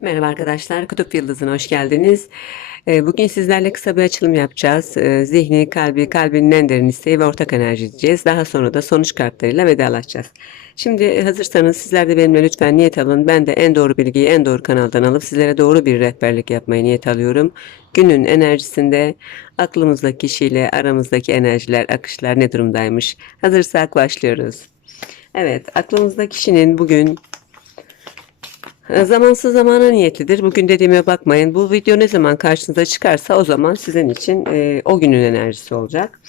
Merhaba arkadaşlar, Kutup Yıldızı'na hoş geldiniz. Ee, Bugün sizlerle kısa bir açılım yapacağız. Ee, Zihni, kalbi, kalbinin en derin isteği ve ortak enerji diyeceğiz. Daha sonra da sonuç kartlarıyla vedalaşacağız. Şimdi hazırsanız sizler de benimle lütfen niyet alın. Ben de en doğru bilgiyi en doğru kanaldan alıp sizlere doğru bir rehberlik yapmayı niyet alıyorum. Günün enerjisinde aklımızdaki kişiyle aramızdaki enerjiler, akışlar ne durumdaymış? Hazırsak başlıyoruz. Evet, aklımızda kişinin bugün Zamansız zamana niyetlidir. Bugün dediğime bakmayın. Bu video ne zaman karşınıza çıkarsa o zaman sizin için e, o günün enerjisi olacak.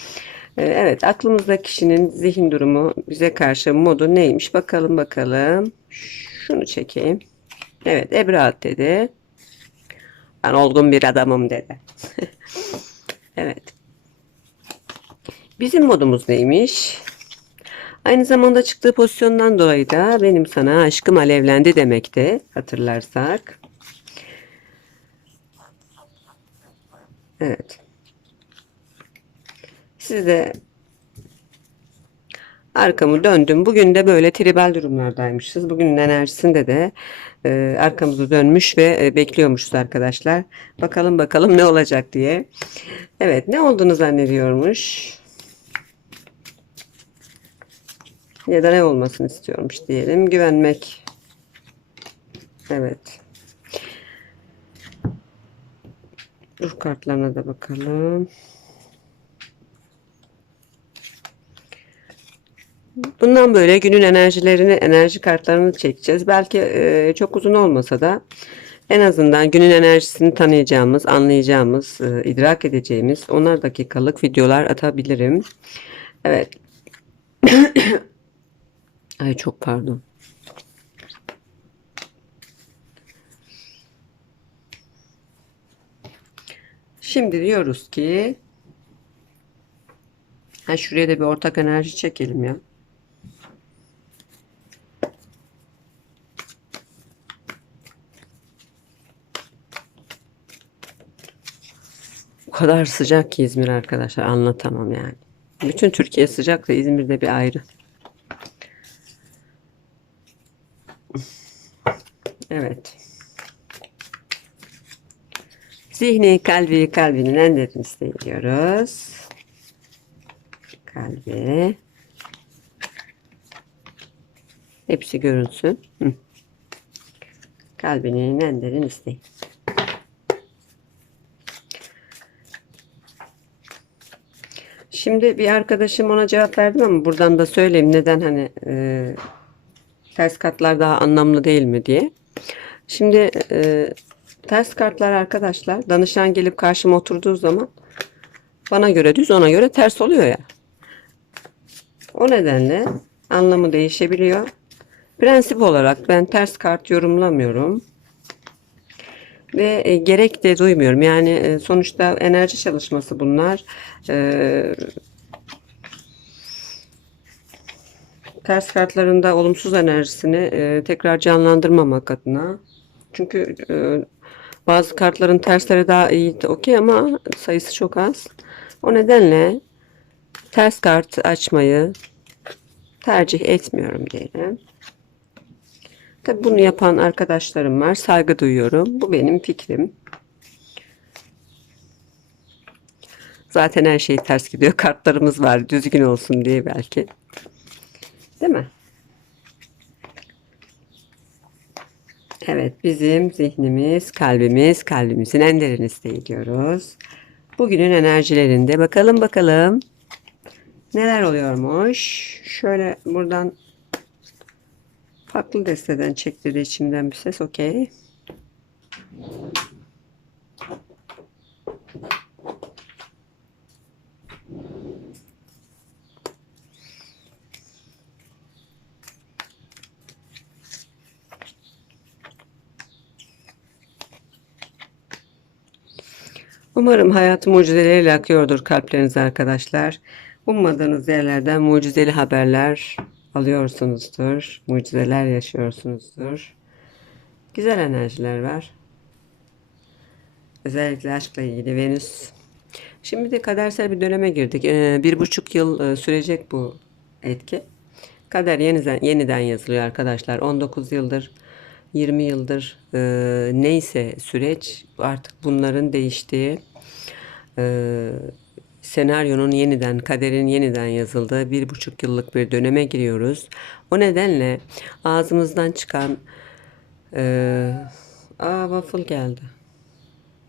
E, evet aklımızda kişinin zihin durumu bize karşı modu neymiş bakalım bakalım. Şunu çekeyim. Evet Ebraat dedi. Ben olgun bir adamım dedi. evet. Bizim modumuz neymiş? Aynı zamanda çıktığı pozisyondan dolayı da benim sana aşkım alevlendi demekte hatırlarsak. Evet. Size arkamı döndüm. Bugün de böyle tribal durumlardaymışız. Bugünün enerjisinde de e, arkamızı dönmüş ve e, bekliyormuşuz arkadaşlar. Bakalım bakalım ne olacak diye. Evet ne olduğunu zannediyormuş. Ya da ne olmasını istiyormuş diyelim. Güvenmek. Evet. Ruh kartlarına da bakalım. Bundan böyle günün enerjilerini, enerji kartlarını çekeceğiz. Belki e, çok uzun olmasa da en azından günün enerjisini tanıyacağımız, anlayacağımız, e, idrak edeceğimiz onar dakikalık videolar atabilirim. Evet. Ay çok pardon. Şimdi diyoruz ki ha şuraya da bir ortak enerji çekelim ya. O kadar sıcak ki İzmir arkadaşlar anlatamam yani. Bütün Türkiye sıcak da İzmir'de bir ayrı. Evet. Zihni, kalbi, kalbinin en derin isteği diyoruz. Kalbi. Hepsi görünsün. Hı. Kalbinin en derin isteği. Şimdi bir arkadaşım ona cevap verdim ama buradan da söyleyeyim neden hani e, ters kartlar daha anlamlı değil mi diye. Şimdi e, ters kartlar arkadaşlar danışan gelip karşıma oturduğu zaman bana göre düz ona göre ters oluyor ya. O nedenle anlamı değişebiliyor. Prensip olarak ben ters kart yorumlamıyorum. Ve e, gerek de duymuyorum. Yani e, sonuçta enerji çalışması bunlar. E, ters kartlarında olumsuz enerjisini e, tekrar canlandırmamak adına. Çünkü e, bazı kartların tersleri daha iyi okey ama sayısı çok az. O nedenle ters kart açmayı tercih etmiyorum diyelim. Tabi bunu yapan arkadaşlarım var. Saygı duyuyorum. Bu benim fikrim. Zaten her şey ters gidiyor. Kartlarımız var. Düzgün olsun diye belki. Değil mi? Evet bizim zihnimiz, kalbimiz, kalbimizin en derin isteği diyoruz. Bugünün enerjilerinde bakalım bakalım neler oluyormuş. Şöyle buradan farklı desteden çekti de içimden bir ses. Okey. Umarım hayat mucizeleriyle akıyordur kalpleriniz arkadaşlar. Ummadığınız yerlerden mucizeli haberler alıyorsunuzdur. Mucizeler yaşıyorsunuzdur. Güzel enerjiler var. Özellikle aşkla ilgili Venüs. Şimdi de kadersel bir döneme girdik. Ee, bir buçuk yıl e, sürecek bu etki. Kader yeniden, yeniden yazılıyor arkadaşlar. 19 yıldır 20 yıldır e, neyse süreç artık bunların değiştiği e, senaryonun yeniden, kaderin yeniden yazıldığı bir buçuk yıllık bir döneme giriyoruz. O nedenle ağzımızdan çıkan e, aa waffle geldi.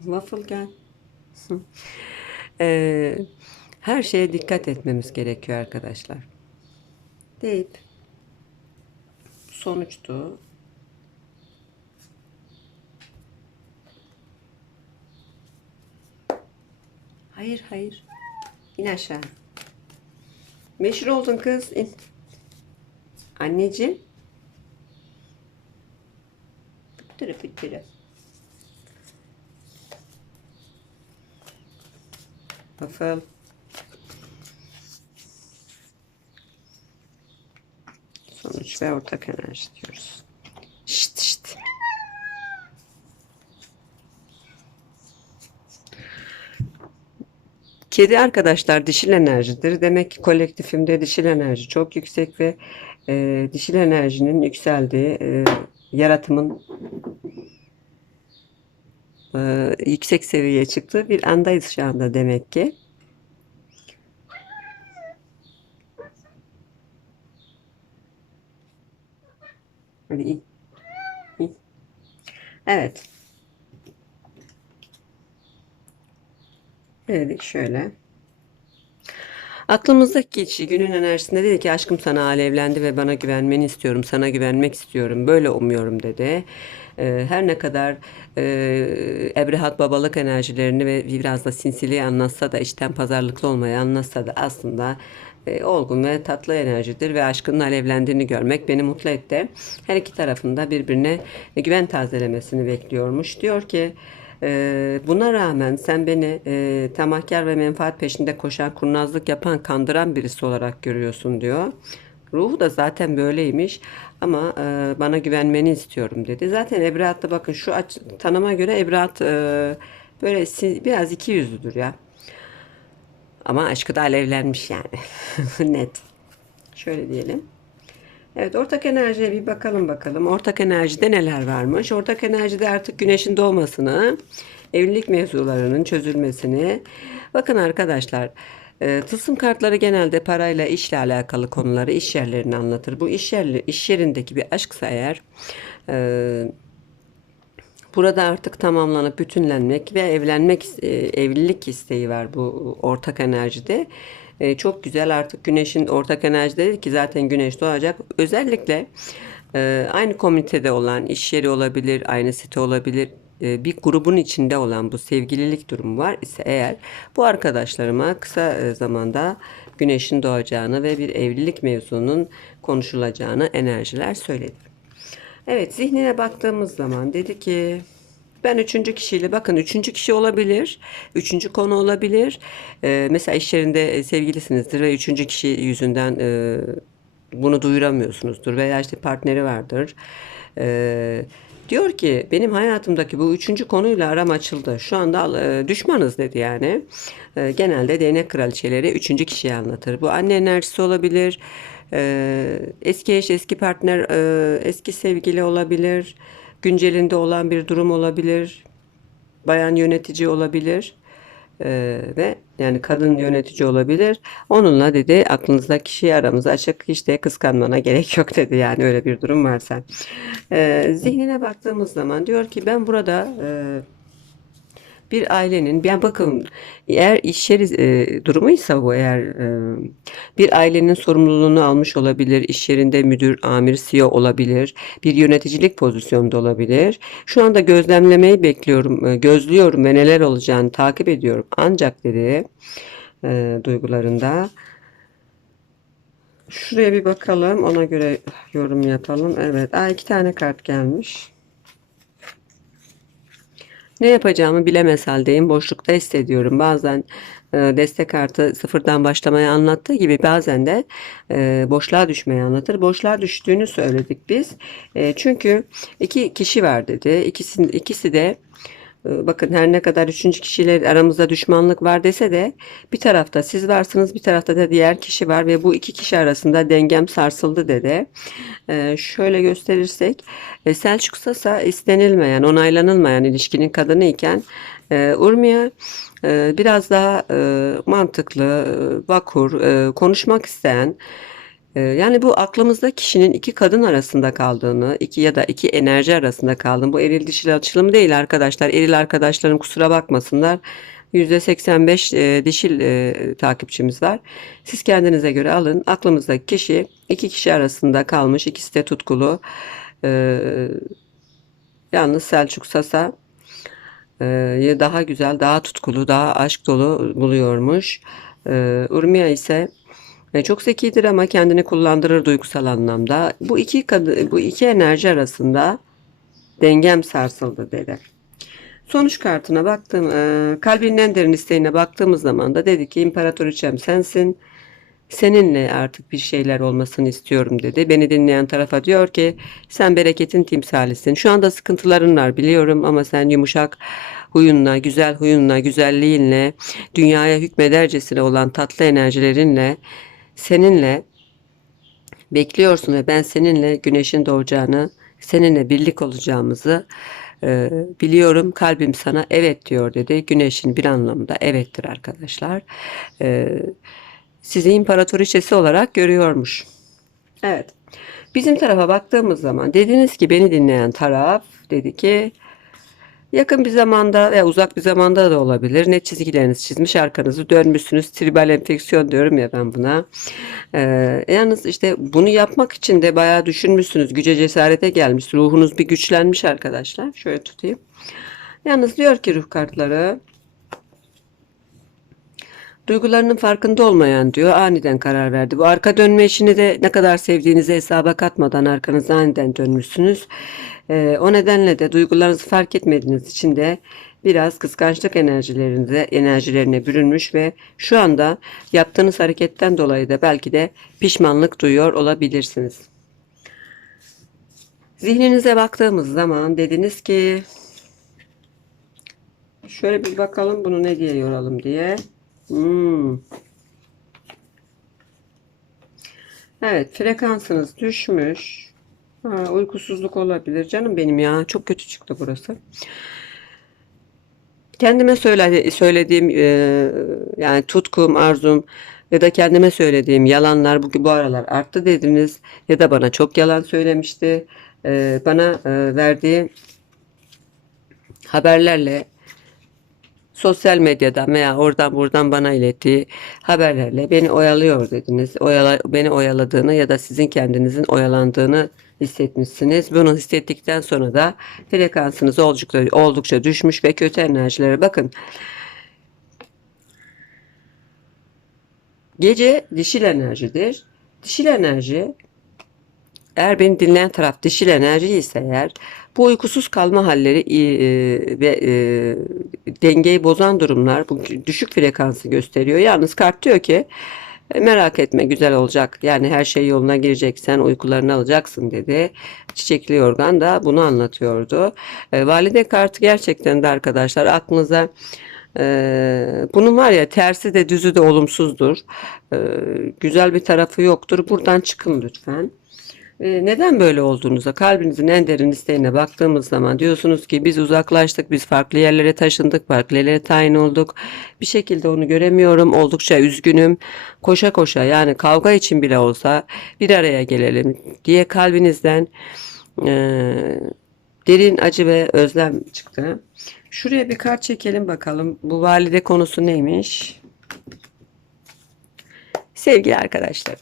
Waffle gel. E, her şeye dikkat etmemiz gerekiyor arkadaşlar. Deyip sonuçtu. Hayır hayır. İn aşağı. Meşhur oldun kız. İn. Anneciğim. Fıttırı fıttırı. Waffle. Sonuç ve ortak enerji diyoruz. Kedi arkadaşlar dişil enerjidir. Demek ki kolektifimde dişil enerji çok yüksek ve e, dişil enerjinin yükseldiği e, yaratımın e, yüksek seviyeye çıktığı bir andayız şu anda demek ki. Evet. Dedik şöyle. Aklımızdaki kişi günün enerjisinde dedi ki aşkım sana alevlendi ve bana güvenmeni istiyorum, sana güvenmek istiyorum, böyle umuyorum dedi. Ee, her ne kadar e, Ebrehat babalık enerjilerini ve biraz da sinsiliği anlatsa da içten pazarlıklı olmayı anlatsa da aslında e, olgun ve tatlı enerjidir ve aşkının alevlendiğini görmek beni mutlu etti. Her iki tarafında birbirine güven tazelemesini bekliyormuş. Diyor ki ee, buna rağmen sen beni e, tamahkar ve menfaat peşinde koşan, kurnazlık yapan, kandıran birisi olarak görüyorsun diyor. Ruhu da zaten böyleymiş ama e, bana güvenmeni istiyorum dedi. Zaten Ebrahat'ta bakın şu aç, tanıma göre Ebrahat e, böyle biraz iki yüzlüdür ya. Ama aşkı da alevlenmiş yani. Net. Şöyle diyelim. Evet, ortak enerjiye bir bakalım bakalım. Ortak enerjide neler varmış? Ortak enerjide artık güneşin doğmasını, evlilik mevzularının çözülmesini. Bakın arkadaşlar, e, tılsım kartları genelde parayla, işle alakalı konuları, iş yerlerini anlatır. Bu iş, yerli, iş yerindeki bir aşksa eğer, e, Burada artık tamamlanıp bütünlenmek ve evlenmek, e, evlilik isteği var bu ortak enerjide. E, çok güzel artık güneşin ortak enerjide dedi ki zaten güneş doğacak. Özellikle e, aynı komünitede olan iş yeri olabilir, aynı site olabilir. e, bir grubun içinde olan bu sevgililik durumu var ise eğer bu arkadaşlarıma kısa e, zamanda güneşin doğacağını ve bir evlilik mevzunun konuşulacağını enerjiler söyledi. Evet zihnine baktığımız zaman dedi ki ben üçüncü kişiyle bakın üçüncü kişi olabilir. Üçüncü konu olabilir. Ee, mesela iş yerinde e, sevgilisinizdir ve üçüncü kişi yüzünden e, bunu duyuramıyorsunuzdur. Veya işte partneri vardır. Ee, diyor ki benim hayatımdaki bu üçüncü konuyla aram açıldı. Şu anda e, düşmanız dedi yani. E, genelde değnek kraliçeleri üçüncü kişiye anlatır. Bu anne enerjisi olabilir. E, eski eş, eski partner, e, eski sevgili olabilir. Güncelinde olan bir durum olabilir. Bayan yönetici olabilir. Ee, ve yani kadın yönetici olabilir. Onunla dedi aklınızda kişi aramızda açık hiç de kıskanmana gerek yok dedi yani öyle bir durum varsa. Ee, zihnine baktığımız zaman diyor ki ben burada e, bir ailenin ben bakın eğer iş yeri e, durumuysa bu eğer e, bir ailenin sorumluluğunu almış olabilir iş yerinde müdür amir CEO olabilir bir yöneticilik pozisyonda olabilir. Şu anda gözlemlemeyi bekliyorum e, gözlüyorum ve neler olacağını takip ediyorum. Ancak dedi e, duygularında şuraya bir bakalım ona göre yorum yapalım. Evet Aa, iki tane kart gelmiş ne yapacağımı bilemez haldeyim. Boşlukta hissediyorum. Bazen e, destek kartı sıfırdan başlamayı anlattığı gibi bazen de e, boşluğa düşmeyi anlatır. Boşluğa düştüğünü söyledik biz. E, çünkü iki kişi var dedi. İkisi, ikisi de bakın her ne kadar üçüncü kişiyle aramızda düşmanlık var dese de bir tarafta siz varsınız bir tarafta da diğer kişi var ve bu iki kişi arasında dengem sarsıldı dedi. E, şöyle gösterirsek e, Selçuk Sasa istenilmeyen, onaylanılmayan ilişkinin kadını iken e, Urmiye biraz daha e, mantıklı, e, vakur, konuşmak isteyen, yani bu aklımızda kişinin iki kadın arasında kaldığını, iki ya da iki enerji arasında kaldığını, bu eril dişil açılım değil arkadaşlar. Eril arkadaşlarım kusura bakmasınlar. %85 e, dişil e, takipçimiz var. Siz kendinize göre alın. Aklımızdaki kişi iki kişi arasında kalmış. ikisi de tutkulu. E, yalnız Selçuk Sasa e, daha güzel, daha tutkulu, daha aşk dolu buluyormuş. E, Urmia ise e, çok zekidir ama kendini kullandırır duygusal anlamda. Bu iki bu iki enerji arasında dengem sarsıldı dedi. Sonuç kartına baktım, e, kalbinin en derin isteğine baktığımız zaman da dedi ki imparatoriçem sensin. Seninle artık bir şeyler olmasını istiyorum dedi. Beni dinleyen tarafa diyor ki sen bereketin timsalisin. Şu anda sıkıntıların var biliyorum ama sen yumuşak huyunla, güzel huyunla, güzelliğinle, dünyaya hükmedercesine olan tatlı enerjilerinle, seninle bekliyorsun ve ben seninle güneşin doğacağını, seninle birlik olacağımızı e, biliyorum. Kalbim sana evet diyor dedi. Güneşin bir anlamda evettir arkadaşlar. E, sizi imparatoriçesi olarak görüyormuş. Evet. Bizim tarafa baktığımız zaman dediniz ki beni dinleyen taraf dedi ki yakın bir zamanda veya uzak bir zamanda da olabilir. Ne çizgileriniz çizmiş arkanızı dönmüşsünüz. Tribal enfeksiyon diyorum ya ben buna. Ee, yalnız işte bunu yapmak için de bayağı düşünmüşsünüz. Güce cesarete gelmiş. Ruhunuz bir güçlenmiş arkadaşlar. Şöyle tutayım. Yalnız diyor ki ruh kartları Duygularının farkında olmayan diyor aniden karar verdi. Bu arka dönme işini de ne kadar sevdiğinizi hesaba katmadan arkanıza aniden dönmüşsünüz. Ee, o nedenle de duygularınızı fark etmediğiniz için de biraz kıskançlık enerjilerinize, enerjilerine bürünmüş ve şu anda yaptığınız hareketten dolayı da belki de pişmanlık duyuyor olabilirsiniz. Zihninize baktığımız zaman dediniz ki şöyle bir bakalım bunu ne diye yoralım diye. Hmm. Evet, frekansınız düşmüş. Ha, uykusuzluk olabilir. Canım benim ya, çok kötü çıktı burası. Kendime söyle, söylediğim e, yani tutkum, arzum ya da kendime söylediğim yalanlar bu, bu aralar arttı dediniz ya da bana çok yalan söylemişti. E, bana e, verdiği haberlerle sosyal medyadan veya oradan buradan bana ilettiği haberlerle beni oyalıyor dediniz. Oyala, beni oyaladığını ya da sizin kendinizin oyalandığını hissetmişsiniz. Bunu hissettikten sonra da frekansınız oldukça, oldukça düşmüş ve kötü enerjilere bakın. Gece dişil enerjidir. Dişil enerji eğer beni dinleyen taraf dişil enerji ise eğer bu uykusuz kalma halleri e, ve e, dengeyi bozan durumlar bu düşük frekansı gösteriyor. Yalnız kart diyor ki e, merak etme güzel olacak. Yani her şey yoluna girecek. Sen uykularını alacaksın dedi. Çiçekli yorgan da bunu anlatıyordu. E, valide kartı gerçekten de arkadaşlar aklınıza ee, bunun var ya tersi de düzü de olumsuzdur. Ee, güzel bir tarafı yoktur. Buradan çıkın lütfen. Ee, neden böyle olduğunuza, kalbinizin en derin isteğine baktığımız zaman diyorsunuz ki biz uzaklaştık, biz farklı yerlere taşındık, farklı yerlere tayin olduk. Bir şekilde onu göremiyorum, oldukça üzgünüm. Koşa koşa yani kavga için bile olsa bir araya gelelim diye kalbinizden e, derin acı ve özlem çıktı. Şuraya bir kart çekelim bakalım. Bu valide konusu neymiş? Sevgili arkadaşlarım.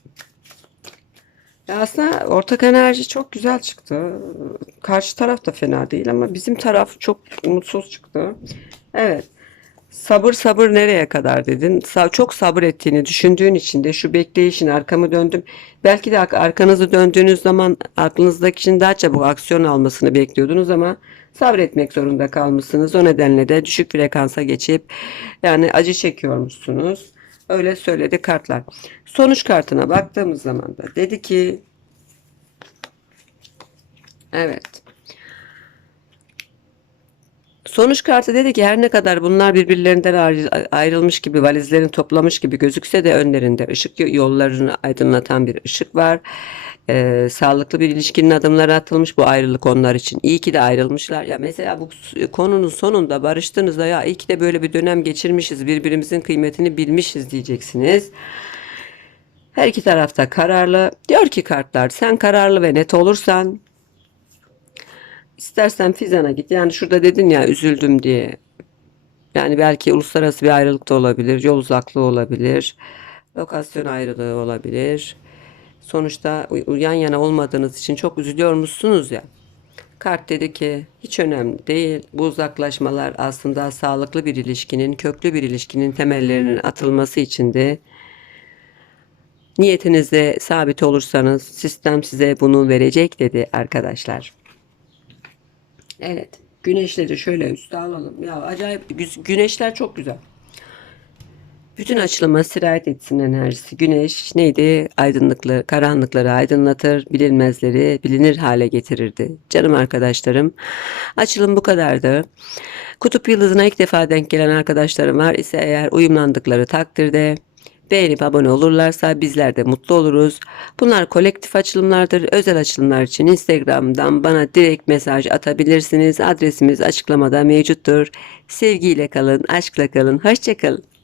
Ya aslında ortak enerji çok güzel çıktı. Karşı taraf da fena değil ama bizim taraf çok umutsuz çıktı. Evet. Sabır sabır nereye kadar dedin. Çok sabır ettiğini düşündüğün için de şu bekleyişin arkamı döndüm. Belki de ar- arkanızı döndüğünüz zaman aklınızdaki kişinin daha çabuk aksiyon almasını bekliyordunuz ama sabretmek zorunda kalmışsınız. O nedenle de düşük frekansa geçip yani acı çekiyormuşsunuz. Öyle söyledi kartlar. Sonuç kartına baktığımız zaman da dedi ki evet Sonuç kartı dedi ki her ne kadar bunlar birbirlerinden ayrı- ayrılmış gibi valizlerini toplamış gibi gözükse de önlerinde ışık yollarını aydınlatan bir ışık var. Ee, sağlıklı bir ilişkinin adımları atılmış bu ayrılık onlar için. İyi ki de ayrılmışlar. Ya mesela bu konunun sonunda barıştığınızda ya iyi ki de böyle bir dönem geçirmişiz. Birbirimizin kıymetini bilmişiz diyeceksiniz. Her iki tarafta kararlı. Diyor ki kartlar sen kararlı ve net olursan istersen Fizan'a git. Yani şurada dedin ya üzüldüm diye. Yani belki uluslararası bir ayrılık da olabilir. Yol uzaklığı olabilir. Lokasyon ayrılığı olabilir. Sonuçta yan yana olmadığınız için çok üzülüyormuşsunuz ya. Kart dedi ki hiç önemli değil. Bu uzaklaşmalar aslında sağlıklı bir ilişkinin, köklü bir ilişkinin temellerinin atılması içindi. Niyetinizde sabit olursanız sistem size bunu verecek dedi arkadaşlar. Evet. Güneşleri şöyle üste alalım. Ya acayip gü- güneşler çok güzel. Bütün açılıma sirayet etsin enerjisi. Güneş neydi? Aydınlıkları, karanlıkları aydınlatır, bilinmezleri bilinir hale getirirdi. Canım arkadaşlarım, açılım bu kadardı. Kutup yıldızına ilk defa denk gelen arkadaşlarım var ise eğer uyumlandıkları takdirde beğenip abone olurlarsa bizler de mutlu oluruz. Bunlar kolektif açılımlardır. Özel açılımlar için Instagram'dan bana direkt mesaj atabilirsiniz. Adresimiz açıklamada mevcuttur. Sevgiyle kalın, aşkla kalın, hoşça kalın.